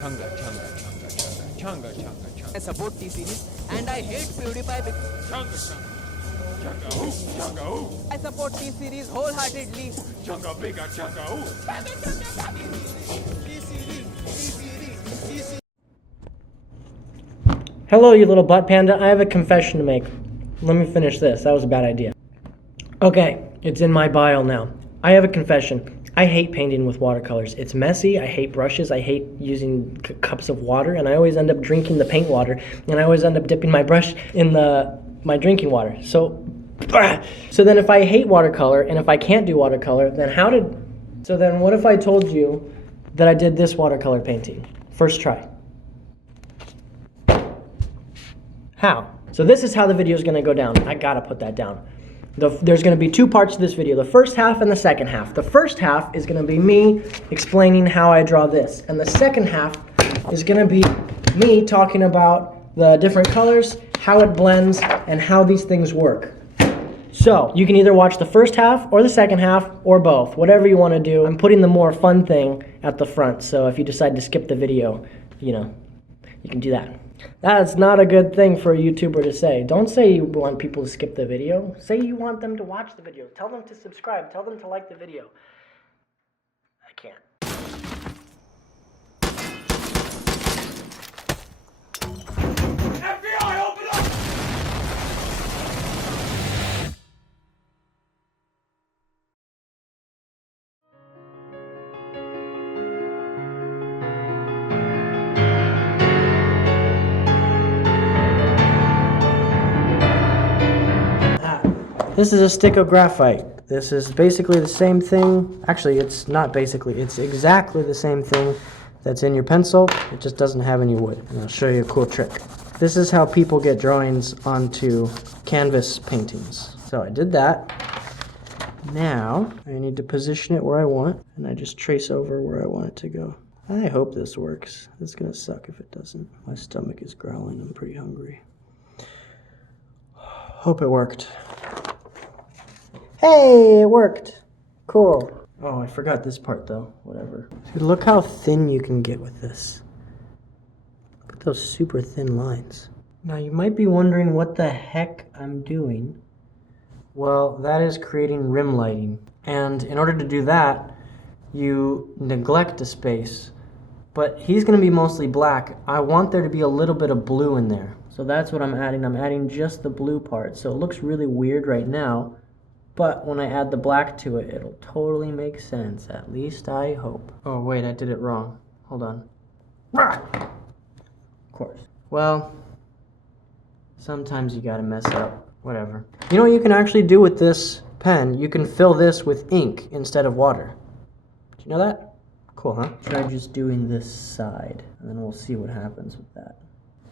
Changa, changa, changa, changa, changa, changa, changa. I support T-Series and I hate PewDiePie because Changa, changa. Changa, ooh, changa, ooh. I support T-Series wholeheartedly. Changa, bigger, changa, ooh. Hello, you little butt panda. I have a confession to make. Let me finish this. That was a bad idea. Okay, it's in my bio now. I have a confession. I hate painting with watercolors. It's messy. I hate brushes. I hate using cups of water, and I always end up drinking the paint water, and I always end up dipping my brush in my drinking water. So then if I hate watercolor, and if I can't do watercolor, then so then what if I told you that I did this watercolor painting? First try. How? So this is how the video is going to go down. I gotta put that down. There's going to be two parts to this video, the first half and the second half. The first half is going to be me explaining how I draw this, and the second half is going to be me talking about the different colors, how it blends, and how these things work. So you can either watch the first half or the second half or both, whatever you want to do. I'm putting the more fun thing at the front, so if you decide to skip the video, you can do that. That's not a good thing for a YouTuber to say. Don't say you want people to skip the video. Say you want them to watch the video. Tell them to subscribe. Tell them to like the video. I can't. FBI, open up! This is a stick of graphite. This is basically the same thing. Actually, it's not basically. It's exactly the same thing that's in your pencil. It just doesn't have any wood. And I'll show you a cool trick. This is how people get drawings onto canvas paintings. So I did that. Now, I need to position it where I want, and I just trace over where I want it to go. I hope this works. It's gonna suck if it doesn't. My stomach is growling. I'm pretty hungry. Hope it worked. Hey, it worked. Cool. Oh, I forgot this part though. Whatever. Dude, look how thin you can get with this. Look at those super thin lines. Now you might be wondering what the heck I'm doing. Well, that is creating rim lighting. And in order to do that, you neglect a space. But he's going to be mostly black. I want there to be a little bit of blue in there. So that's what I'm adding. I'm adding just the blue part. So it looks really weird right now. But when I add the black to it, it'll totally make sense. At least I hope. Oh wait, I did it wrong. Hold on. Of course. Well, sometimes you gotta mess up. Whatever. You know what you can actually do with this pen? You can fill this with ink instead of water. Did you know that? Cool, huh? Try just doing this side, and then we'll see what happens with that.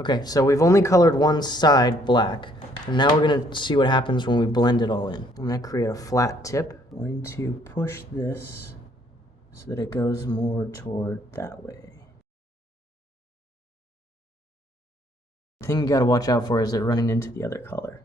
Okay, so we've only colored one side black. And now we're going to see what happens when we blend it all in. I'm going to create a flat tip. I'm going to push this so that it goes more toward that way. The thing you got to watch out for is it running into the other color.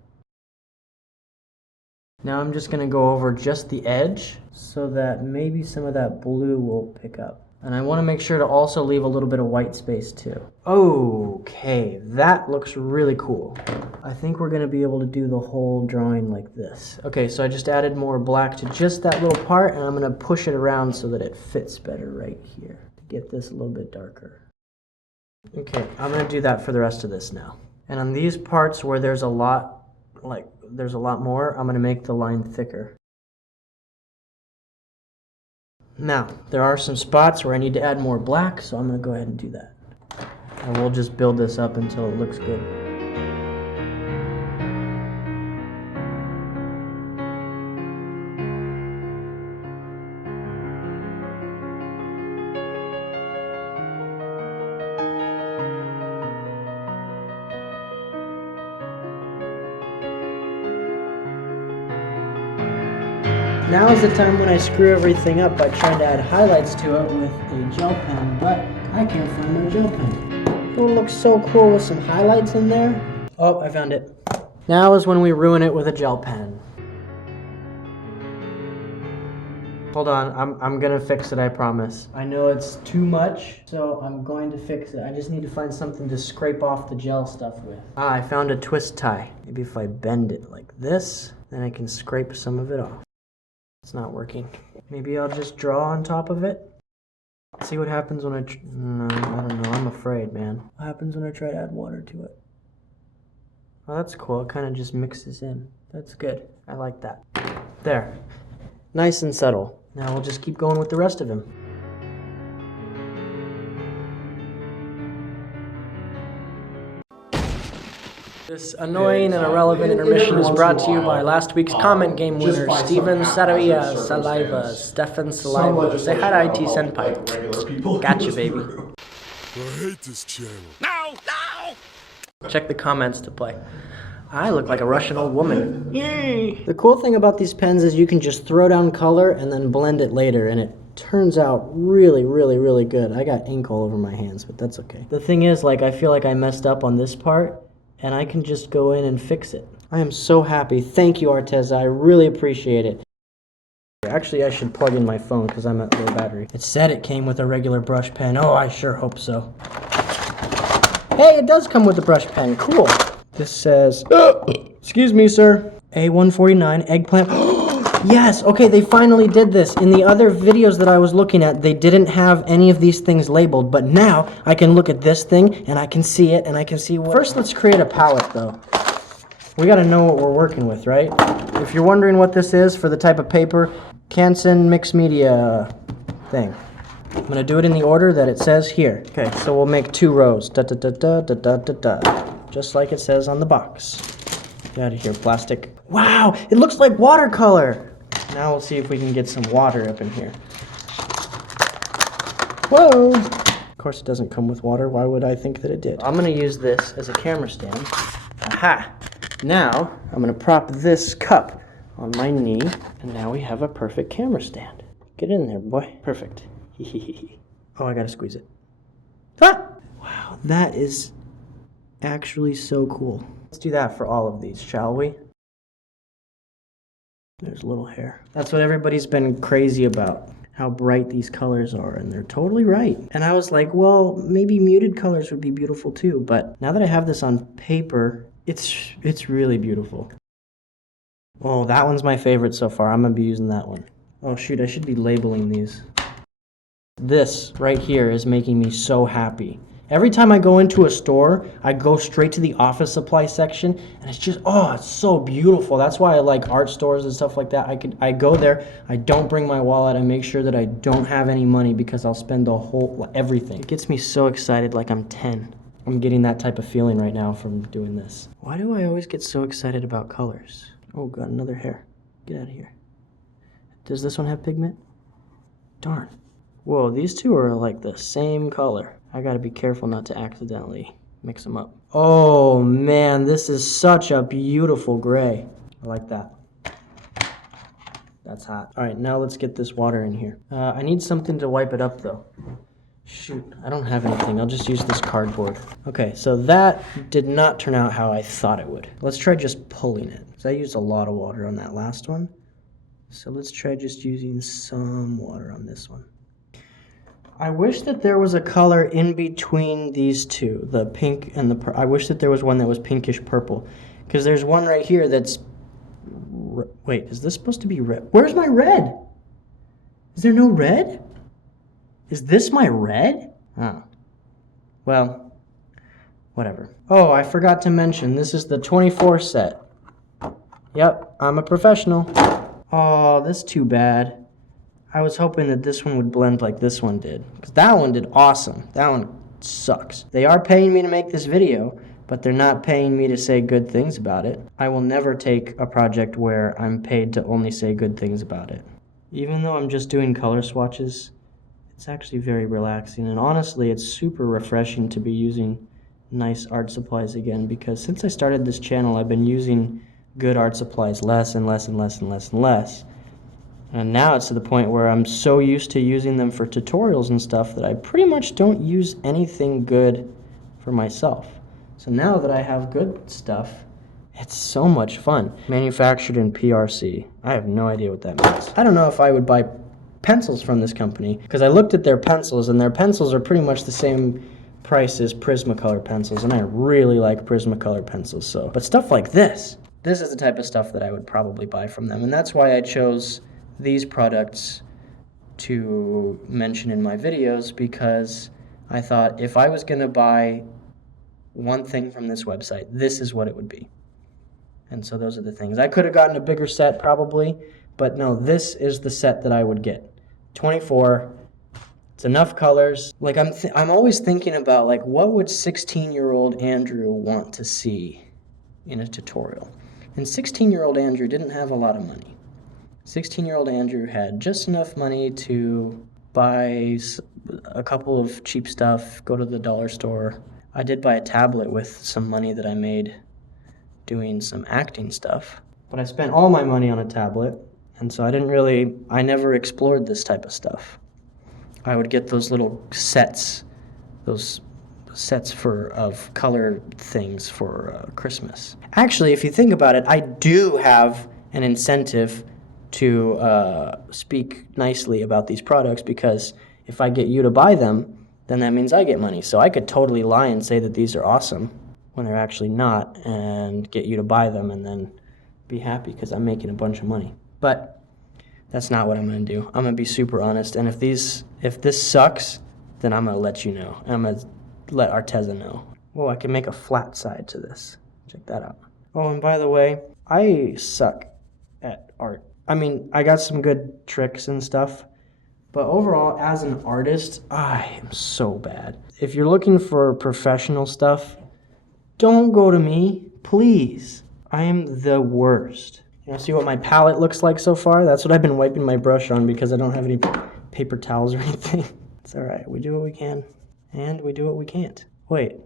Now I'm just going to go over just the edge so that maybe some of that blue will pick up. And I want to make sure to also leave a little bit of white space too. Okay, that looks really cool. I think we're going to be able to do the whole drawing like this. Okay, so I just added more black to just that little part, and I'm going to push it around so that it fits better right here to get this a little bit darker. Okay, I'm going to do that for the rest of this now. And on these parts where there's a lot more, I'm going to make the line thicker. Now, there are some spots where I need to add more black, so I'm going to go ahead and do that. And we'll just build this up until it looks good. Now is the time when I screw everything up by trying to add highlights to it with a gel pen, but I can't find my gel pen. It would look so cool with some highlights in there. Oh, I found it. Now is when we ruin it with a gel pen. Hold on, I'm gonna fix it, I promise. I know it's too much, so I'm going to fix it. I just need to find something to scrape off the gel stuff with. Ah, I found a twist tie. Maybe if I bend it like this, then I can scrape some of it off. It's not working. Maybe I'll just draw on top of it. See what happens when no, I don't know, I'm afraid, man. What happens when I try to add water to it? Oh, that's cool, it kind of just mixes in. That's good, I like that. There, nice and subtle. Now we'll just keep going with the rest of him. This annoying and irrelevant intermission is brought to you by last week's comment game winner, Steven Saravia Saliva, Stefan Saliva. Say hi to IT Senpai. Gotcha, baby. I hate this channel. No! No! Check the comments to play. I look like a Russian old woman. Yay! The cool thing about these pens is you can just throw down color and then blend it later, and it turns out really, really, really good. I got ink all over my hands, but that's okay. The thing is, like, I feel like I messed up on this part, and I can just go in and fix it. I am so happy. Thank you, Arteza. I really appreciate it. Actually, I should plug in my phone because I'm at low battery. It said it came with a regular brush pen. Oh, I sure hope so. Hey, it does come with a brush pen. Cool. This says, excuse me, sir. A149 eggplant. Yes, okay, they finally did this. In the other videos that I was looking at, they didn't have any of these things labeled, but now I can look at this thing and I can see it and I can see what... First, let's create a palette though. We gotta know what we're working with, right? If you're wondering what this is for the type of paper, Canson mixed media thing. I'm gonna do it in the order that it says here. Okay, so we'll make 2 rows. Da da da da da da da da. Just like it says on the box. Get out of here, plastic. Wow, it looks like watercolor. Now we'll see if we can get some water up in here. Whoa! Of course it doesn't come with water. Why would I think that it did? I'm gonna use this as a camera stand. Aha! Now, I'm gonna prop this cup on my knee, and now we have a perfect camera stand. Get in there, boy. Perfect. Oh, I gotta squeeze it. Ah! Wow, that is actually so cool. Let's do that for all of these, shall we? There's a little hair. That's what everybody's been crazy about, how bright these colors are, and they're totally right. And I was like, well, maybe muted colors would be beautiful too, but now that I have this on paper, it's really beautiful. Oh, that one's my favorite so far. I'm gonna be using that one. Oh shoot, I should be labeling these. This right here is making me so happy. Every time I go into a store, I go straight to the office supply section, and it's just, oh, it's so beautiful. That's why I like art stores and stuff like that. I go there, I don't bring my wallet, I make sure that I don't have any money because I'll spend the whole, everything. It gets me so excited like I'm 10. I'm getting that type of feeling right now from doing this. Why do I always get so excited about colors? Oh god, another hair. Get out of here. Does this one have pigment? Darn. Whoa, these two are like the same color. I gotta be careful not to accidentally mix them up. Oh man, this is such a beautiful gray. I like that. That's hot. All right, now let's get this water in here. I need something to wipe it up though. Shoot, I don't have anything. I'll just use this cardboard. Okay, so that did not turn out how I thought it would. Let's try just pulling it. So I used a lot of water on that last one. So let's try just using some water on this one. I wish that there was a color in between these two, the pink and the I wish that there was one that was pinkish purple, because there's one right here that's, wait, is this supposed to be red? Where's my red? Is there no red? Is this my red? Oh, well, whatever. Oh, I forgot to mention, this is the 24 set. Yep, I'm a professional. Oh, that's too bad. I was hoping that this one would blend like this one did, because that one did awesome. That one sucks. They are paying me to make this video, but they're not paying me to say good things about it. I will never take a project where I'm paid to only say good things about it. Even though I'm just doing color swatches, it's actually very relaxing, and honestly, it's super refreshing to be using nice art supplies again, because since I started this channel, I've been using good art supplies less and less and less and less and less. And now it's to the point where I'm so used to using them for tutorials and stuff that I pretty much don't use anything good for myself. So now that I have good stuff, it's so much fun. Manufactured in PRC. I have no idea what that means. I don't know if I would buy pencils from this company because I looked at their pencils, and their pencils are pretty much the same price as Prismacolor pencils, and I really like Prismacolor pencils. So, but stuff like this is the type of stuff that I would probably buy from them, and that's why I chose these products to mention in my videos, because I thought if I was going to buy one thing from this website, this is what it would be. And so those are the things. I could have gotten a bigger set probably, but no, this is the set that I would get. 24. It's enough colors. Like I'm always thinking about like what would 16-year-old Andrew want to see in a tutorial. And 16-year-old Andrew didn't have a lot of money. 16-year-old Andrew had just enough money to buy a couple of cheap stuff, go to the dollar store. I did buy a tablet with some money that I made doing some acting stuff. But I spent all my money on a tablet, and so I never explored this type of stuff. I would get those little sets, those sets of color things for Christmas. Actually, if you think about it, I do have an incentive to speak nicely about these products, because if I get you to buy them, then that means I get money. So I could totally lie and say that these are awesome when they're actually not, and get you to buy them and then be happy because I'm making a bunch of money. But that's not what I'm going to do. I'm going to be super honest, and if this sucks, then I'm going to let you know. I'm going to let Arteza know. Oh, I can make a flat side to this. Check that out. Oh, and by the way, I suck at art. I mean, I got some good tricks and stuff, but overall, as an artist, I am so bad. If you're looking for professional stuff, don't go to me, please. I am the worst. You know, see what my palette looks like so far? That's what I've been wiping my brush on because I don't have any paper towels or anything. It's all right. We do what we can, and we do what we can't. Wait,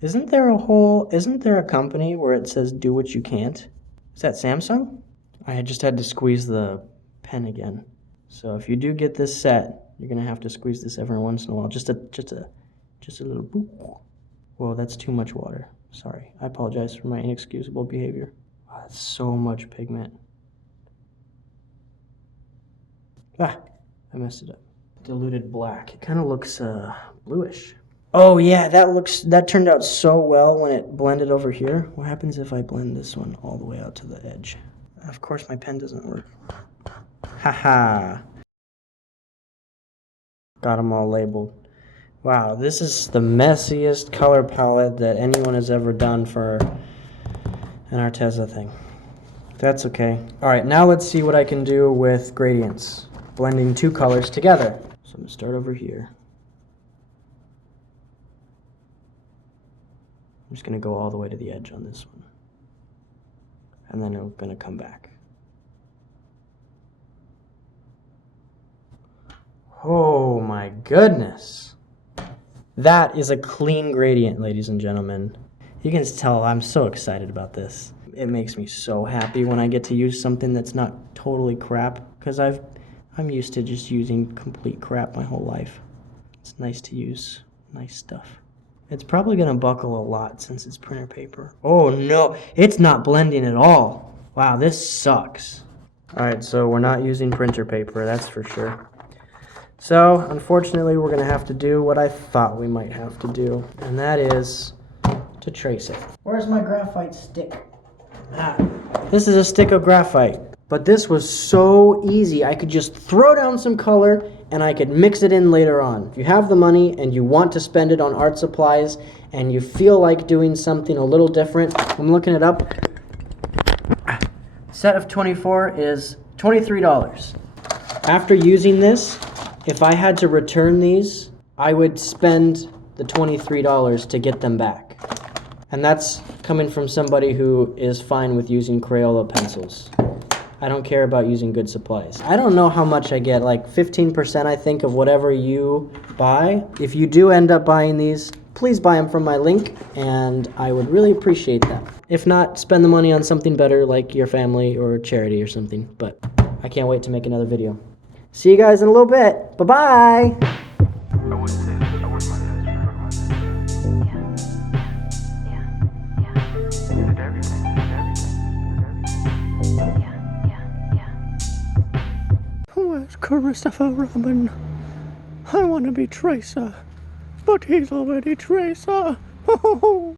isn't there a company where it says do what you can't? Is that Samsung? I just had to squeeze the pen again. So if you do get this set, you're gonna have to squeeze this every once in a while. Just a little boop. Whoa, that's too much water. Sorry, I apologize for my inexcusable behavior. Wow, that's so much pigment. Ah, I messed it up. Diluted black. It kind of looks bluish. Oh yeah, that turned out so well when it blended over here. What happens if I blend this one all the way out to the edge? Of course my pen doesn't work. Haha. Got them all labeled. Wow, this is the messiest color palette that anyone has ever done for an Arteza thing. That's okay. All right, now let's see what I can do with gradients. Blending two colors together. So I'm gonna start over here. I'm just gonna go all the way to the edge on this one. And then I'm gonna come back. Oh my goodness. That is a clean gradient, ladies and gentlemen. You can tell I'm so excited about this. It makes me so happy when I get to use something that's not totally crap, because I'm used to just using complete crap my whole life. It's nice to use nice stuff. It's probably gonna buckle a lot since it's printer paper. Oh no, it's not blending at all. Wow, this sucks. All right, so we're not using printer paper, that's for sure. So, unfortunately, we're going to have to do what I thought we might have to do, and that is to trace it. Where's my graphite stick? Ah, this is a stick of graphite. But this was so easy. I could just throw down some color, and I could mix it in later on. If you have the money and you want to spend it on art supplies, and you feel like doing something a little different, I'm looking it up. Set of 24 is $23. After using this, if I had to return these, I would spend the $23 to get them back. And that's coming from somebody who is fine with using Crayola pencils. I don't care about using good supplies. I don't know how much I get, like 15% I think of whatever you buy. If you do end up buying these, please buy them from my link, and I would really appreciate that. If not, spend the money on something better like your family or charity or something. But I can't wait to make another video. See you guys in a little bit. Bye-bye. Christopher Robin. I want to be Tracer, but he's already Tracer.